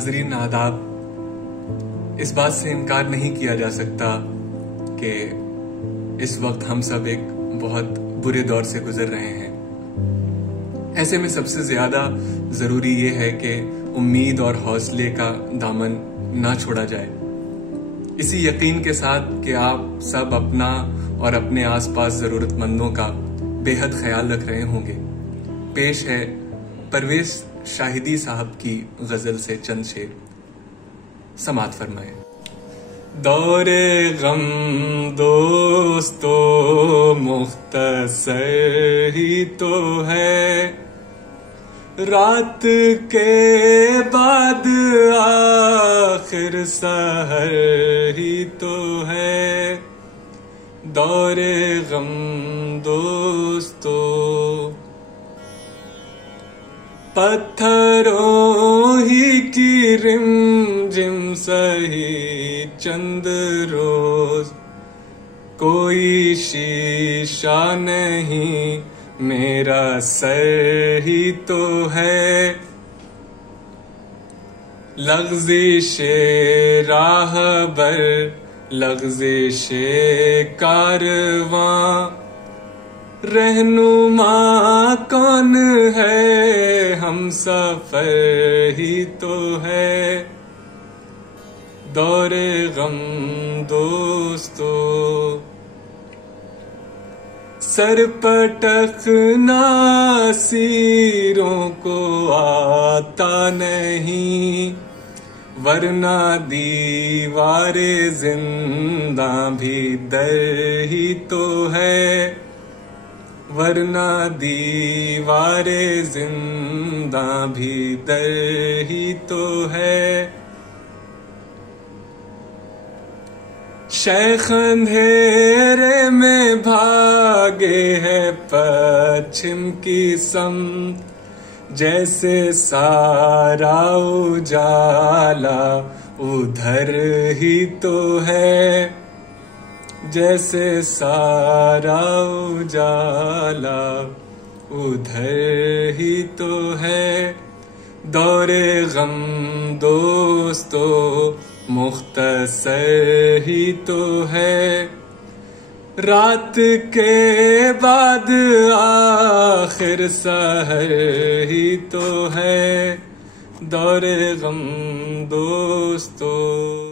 नाजरीन आदाब, इस बात से इनकार नहीं किया जा सकता कि इस वक्त हम सब एक बहुत बुरे दौर से गुजर रहे हैं। ऐसे में सबसे ज्यादा जरूरी ये है कि उम्मीद और हौसले का दामन ना छोड़ा जाए, इसी यकीन के साथ कि आप सब अपना और अपने आसपास जरूरतमंदों का बेहद ख्याल रख रहे होंगे। पेश है परवेज शाहिदी साहब की गजल से चंद शेर, समात फरमाए। दौरे गम दोस्तों मुख्तसर ही तो है, रात के बाद आखिर सहर ही तो है। दौरे गम दोस्तों पत्थरों ही की रिमझिम सही चंद रोज, कोई शीशा नहीं मेरा सर ही तो है। लग़ज़िशे राहबर लग़ज़िशे कारवां, रहनुमा कौन है हम सफर ही तो है। दौरे गम दोस्तों सर पटकना सिरों को आता नहीं, वरना दीवारे जिंदा भी दर ही तो है। वरना दीवारे जिंदा भी दर ही तो है। शेख अंधेरे में भागे है पश्चिम की समत, जैसे सारा उजाला उधर ही तो है। जैसे सारा उजाला उधर ही तो है। दौरे गम दोस्तों मुख्तसर ही तो है, रात के बाद आखिर सहर ही तो है। दौरे गम दोस्तों।